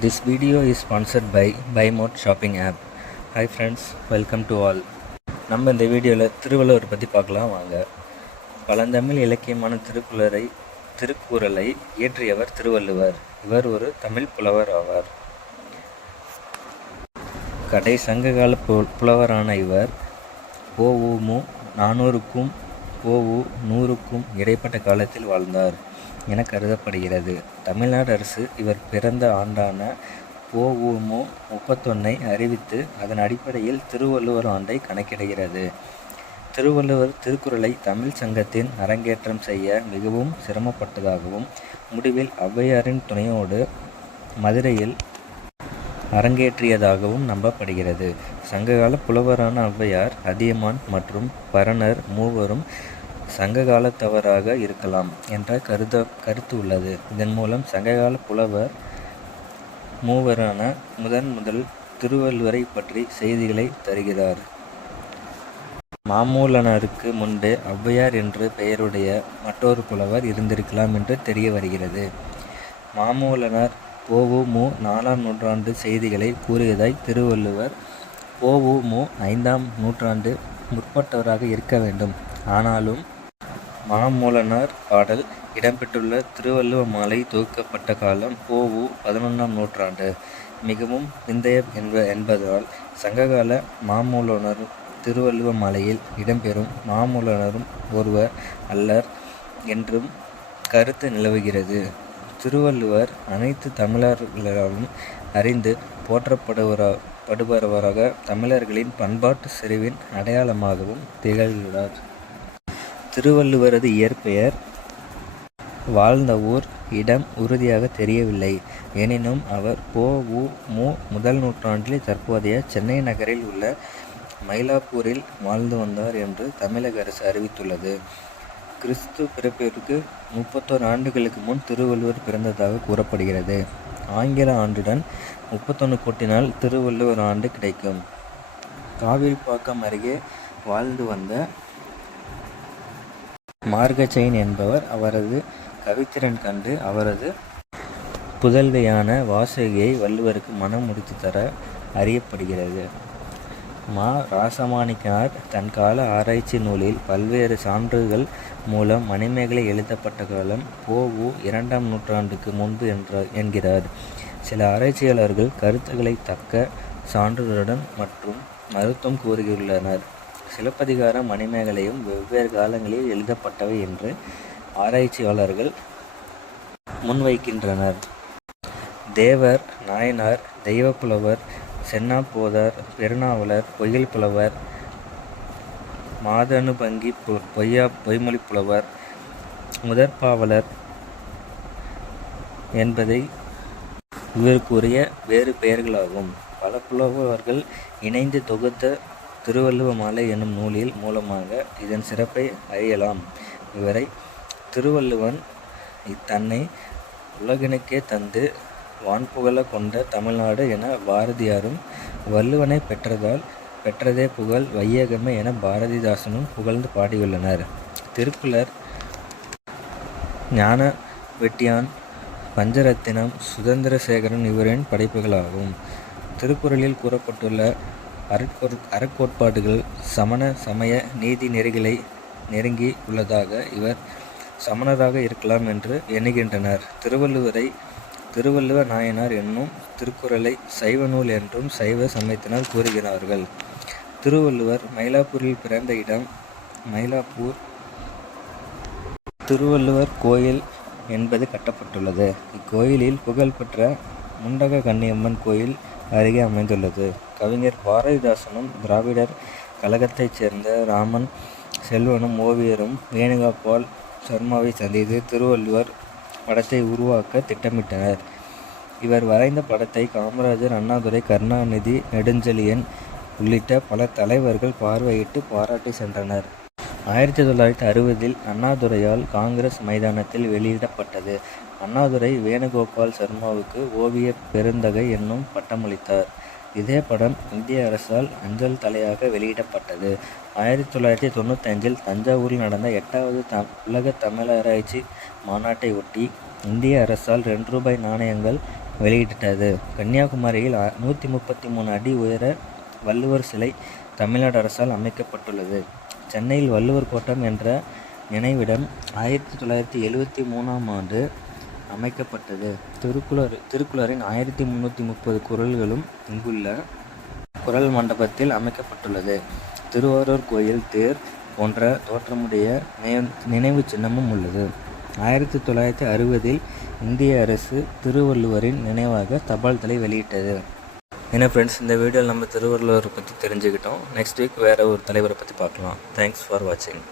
This video is sponsored by BuyMode shopping app. Hi friends, welcome to all. நம்ம இந்த வீடியோவில் திருவள்ளுவர் பற்றி பார்க்கலாம் வாங்க. பழந்தமிழ் இலக்கியமான திருக்குறளை இயற்றியவர் திருவள்ளுவர். இவர் ஒரு தமிழ் புலவர் ஆவார். கடை சங்ககால புலவரான இவர் பொ.உ.மு 400க்கும் பொ.உ 100க்கும் இடைப்பட்ட காலத்தில் வாழ்ந்தார் என கருதப்படுகிறது. தமிழ்நாடு அரசு இவர் பிறந்த ஆண்டான பொ.உ.மு 31 அறிவித்து அதன் அடிப்படையில் திருவள்ளுவர் ஆண்டை கணக்கிடுகிறது. திருவள்ளுவர் திருக்குறளை தமிழ் சங்கத்தின் அரங்கேற்றம் செய்ய மிகவும் சிரமப்பட்டதாகவும் முடிவில் ஔவையாரின் துணையோடு மதுரையில் அரங்கேற்றியதாகவும் நம்பப்படுகிறது. சங்ககால புலவரான ஔவையார், அதியமான் மற்றும் பரணர் மூவரும் சங்ககாலத்தவராக இருக்கலாம் என்ற கருத்து உள்ளது. இதன் மூலம் சங்ககால புலவர் மூவரான முதல் திருவள்ளுவரை பற்றி செய்திகளை தருகிறார். மாமூலனருக்கு முன்பே ஔவையார் என்று பெயருடைய மற்றொரு புலவர் இருந்திருக்கலாம் என்று தெரிய வருகிறது. மாமூலனர் பொ.உ.மு 4ஆம் நூற்றாண்டு செய்திகளை கூறியதாய் திருவள்ளுவர் பொ.உ.மு 5ஆம் நூற்றாண்டு முற்பட்டவராக இருக்க வேண்டும். ஆனாலும் மாமூலனார் பாடல் இடம்பெற்றுள்ள திருவள்ளுவ மாலை தொகுக்கப்பட்ட காலம் பொ.உ 11ஆம் நூற்றாண்டு. மிகவும் பிந்தைய என்பதால் சங்ககால மாமூலனர் திருவள்ளுவ மாலையில் இடம்பெறும் மாமூலனரும் ஒருவர் அல்லர் என்றும் கருத்து நிலவுகிறது. திருவள்ளுவர் அனைத்து தமிழர்களாலும் அறிந்து போற்றப்படுபவராக தமிழர்களின் பண்பாட்டு செறிவின் அடையாளமாகவும் திகழ்கிறார். திருவள்ளுவரது இயற்பெயர், வாழ்ந்த ஊர், இடம் உறுதியாக தெரியவில்லை. எனினும் அவர் பொ.உ.மு 1 நூற்றாண்டில் தற்போதைய சென்னை நகரில் உள்ள மயிலாப்பூரில் வாழ்ந்து வந்தார் என்று தமிழக அரசு அறிவித்துள்ளது. கிறிஸ்து பிறப்பிற்கு 31 ஆண்டுகளுக்கு முன் திருவள்ளுவர் பிறந்ததாக கூறப்படுகிறது. ஆங்கில ஆண்டுடன் 31 கூட்டினால் திருவள்ளுவர் ஆண்டு கிடைக்கும். காவிரிப்பாக்கம் அருகே வாழ்ந்து வந்த மார்கசெயன் என்பவர் அவரது கவித்திறன் கண்டு அவரது புதல்வியான வாசுகியை வள்ளுவருக்கு மனம் முடித்து தர அறியப்படுகிறது. ராசமாணிக்கனார் தன் கால ஆராய்ச்சி நூலில் பல்வேறு சான்றுகள் மூலம் மணிமேகலை எழுதப்பட்ட காலம் பொ.உ 2ஆம் நூற்றாண்டுக்கு முன்பு என்கிறார். சில ஆராய்ச்சியாளர்கள் கருத்துக்களை தக்க சான்றுகளுடன் மற்றும் மருத்துவம் கூறியுள்ளனர். சிலப்பதிகாரம், மணிமேகலையும் வெவ்வேறு காலங்களில் எழுதப்பட்டவை என்று ஆராய்ச்சியாளர்கள் முன்வைக்கின்றனர். தேவர், நாயனார், தெய்வப்புலவர், சென்னாப்போதார், பெருநாவலர், பொய்கை புலவர், மாதனுபங்கி பொய்மொழி புலவர், முதற்பாவலர் என்பதை இவருக்குரிய வேறு பெயர்களாகும். பல புலவர்கள் இணைந்து தொகுத்த திருவள்ளுவ மாலை என்னும் நூலில் மூலமாக இதன் சிறப்பை அறியலாம். இவரை திருவள்ளுவன் தன்னை உலகினுக்கே தந்து வான்புகழ கொண்ட தமிழ்நாடு என பாரதியாரும், வள்ளுவனை பெற்றதே புகழ் வையகமே என பாரதிதாசனும் புகழ்ந்து பாடியுள்ளனர். திருக்குறள், ஞான வெட்டியான், பஞ்சரத்தினம், சுதந்திரசேகரன் இவரின் படைப்புகளாகும். திருக்குறளில் கூறப்பட்டுள்ள அறக்கோட்பாடுகள் சமண சமய நீதி நெறிகளை நெருங்கி உள்ளதாக இவர் சமணராக இருக்கலாம் என்று எண்ணுகின்றனர். திருவள்ளுவ நாயனார் என்னும் திருக்குறளை சைவ நூல் என்றும் சைவ சமயத்தினர் கூறுகிறார்கள். திருவள்ளுவர் மயிலாப்பூரில் பிறந்த இடம் மயிலாப்பூர். திருவள்ளுவர் கோயில் என்பது கட்டப்பட்டுள்ளது. இக்கோயிலில் புகழ்பெற்ற முண்டக கன்னியம்மன் கோயில் அருகே அமைந்துள்ளது. கவிஞர் பாரதிதாசனும் திராவிடர் கழகத்தைச் சேர்ந்த ராமன் செல்வனும் ஓவியரும் வேணுகோபால் சர்மாவை சந்தித்து திருவள்ளுவர் படத்தை உருவாக்க திட்டமிட்டனர். இவர் வரைந்த படத்தை காமராஜர், அண்ணாதுரை, கருணாநிதி, நெடுஞ்செழியன் உள்ளிட்ட பல தலைவர்கள் பார்வையிட்டு பாராட்டி சென்றனர். 1960இல் அண்ணாதுரையால் காங்கிரஸ் மைதானத்தில் வெளியிடப்பட்டது. அண்ணாதுரை வேணுகோபால் சர்மாவுக்கு ஓவிய பெருந்தகை என்னும் பட்டமளித்தார். இதே படம் இந்திய அரசால் அஞ்சல் தலையாக வெளியிடப்பட்டது. 1995இல் தஞ்சாவூரில் நடந்த 8வது உலக தமிழராய்ச்சி மாநாட்டை ஒட்டி இந்திய அரசால் 2 ரூபாய் நாணயங்கள் வெளியிட்டது. கன்னியாகுமரியில் 133 அடி உயர வள்ளுவர் சிலை தமிழ்நாடு அரசால் அமைக்கப்பட்டுள்ளது. சென்னையில் வள்ளுவர் கோட்டம் என்ற நினைவிடம் 1973ஆம் ஆண்டு அமைக்கப்பட்டது. திருக்குறளின் 1330 குறள்களும் இங்குள்ள குறள் மண்டபத்தில் அமைக்கப்பட்டுள்ளது. திருவாரூர் கோயில் தேர் போன்ற தோற்றமுடைய நினைவு சின்னமும் உள்ளது. 1960இல் இந்திய அரசு திருவள்ளுவரின் நினைவாக தபால் தலை வெளியிட்டது. என்ன ஃப்ரெண்ட்ஸ், இந்த வீடியோவில் நம்ம திருவள்ளுவரை பற்றி தெரிஞ்சுக்கிட்டோம். நெக்ஸ்ட் வீக் வேறு ஒரு தலைவரை பற்றி பார்க்கலாம். தேங்க்ஸ் ஃபார் வாட்சிங்.